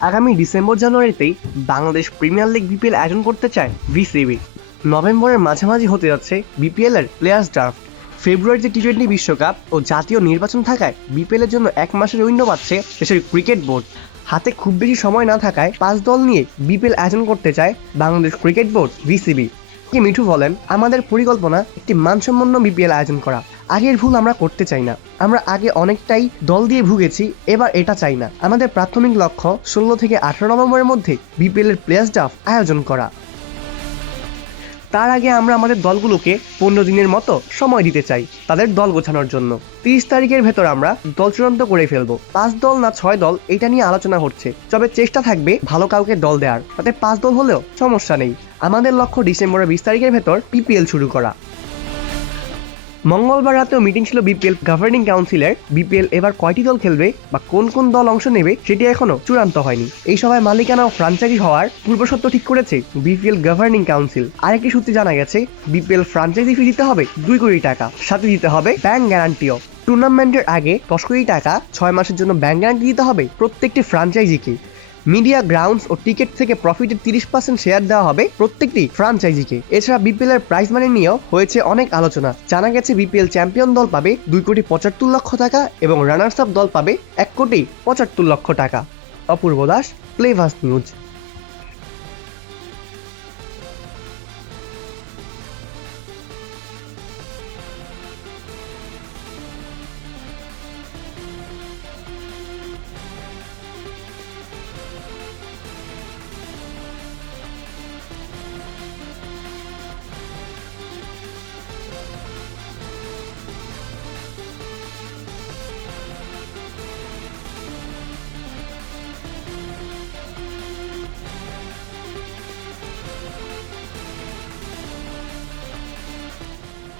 আগামী ডিসেম্বর জানুয়ারিতেই Bangladesh premier league BPL আয়োজন করতে চায় বিসিবি নভেম্বরের মাঝামাঝি হতে যাচ্ছে বিপিএল এর প্লেয়ার্স ড্রাফট। ফেব্রুয়ারিতে টি টোয়েন্টি বিশ্বকাপ ও জাতীয় নির্বাচন থাকায় বিপিএল এর জন্য এক মাসের উইন্ডো পাচ্ছে দেশের ক্রিকেট বোর্ড। হাতে খুব বেশি সময় না থাকায় পাঁচ দল নিয়ে বিপিএল আয়োজন করতে চায় বাংলাদেশ ক্রিকেট বোর্ড বিসিবি কি মিঠু বলেন, আমাদের পরিকল্পনা একটি মানসম্পন্ন বিপিএল আয়োজন করা। আগের ভুল আমরা করতে চাই না। আমরা আগে অনেকটাই দল দিয়ে ভুগেছি, এবার এটা চাই না। আমাদের প্রাথমিক লক্ষ্য ষোলো থেকে আঠারো নভেম্বরের মধ্যে বিপিএল এর প্লেয়ার্স ড্রাফট আয়োজন করা। তার আগে আমরা আমাদের দলগুলোকে পনেরো দিনের মতো সময় দিতে চাই তাদের দল গোছানোর জন্য। তিরিশ তারিখের ভেতর আমরা দল চূড়ান্ত করে ফেলব। পাঁচ দল না ছয় দল, এটা নিয়ে আলোচনা হচ্ছে। তবে চেষ্টা থাকবে ভালো কাউকে দল দেওয়ার তাতে পাঁচ দল হলেও সমস্যা নেই। আমাদের লক্ষ্য ডিসেম্বরের বিশ তারিখের ভেতর পিপিএল শুরু করা। মঙ্গলবার রাতেও মিটিং ছিল বিপিএল গভর্নিং কাউন্সিলের বিপিএল এবার কয়টি দল খেলবে বা কোন কোন দল অংশ নেবে সেটি এখনও চূড়ান্ত হয়নি। এই সভায় মালিকানা ও ফ্রাঞ্চাইজি হওয়ার পূর্বশর্ত ঠিক করেছে বিপিএল গভর্নিং কাউন্সিল আরেকটি সূত্রে জানা গেছে বিপিএল ফ্রাঞ্চাইজি ফি দিতে হবে দুই কোটি টাকা, সাথে দিতে হবে ব্যাংক গ্যারান্টিও টুর্নামেন্টের আগে দশ কোটি টাকা, ছয় মাসের জন্য ব্যাংক গ্যারান্টি দিতে হবে প্রত্যেকটি ফ্রাঞ্চাইজিকে মিডিয়া গ্রাউন্ডস ও টিকিট থেকে প্রফিটের তিরিশ পার্সেন্ট শেয়ার দেওয়া হবে প্রত্যেকটি ফ্রাঞ্চাইজিকে এছাড়া বিপিএল এর প্রাইজ মানি নিয়েও হয়েছে অনেক আলোচনা। জানা গেছে বিপিএল চ্যাম্পিয়ন দল পাবে দুই কোটি পঁচাত্তর লক্ষ টাকা এবং রানার্স আপ দল পাবে এক কোটি পঁচাত্তর লক্ষ টাকা। অপূর্ব দাস প্লেভাস নিউজ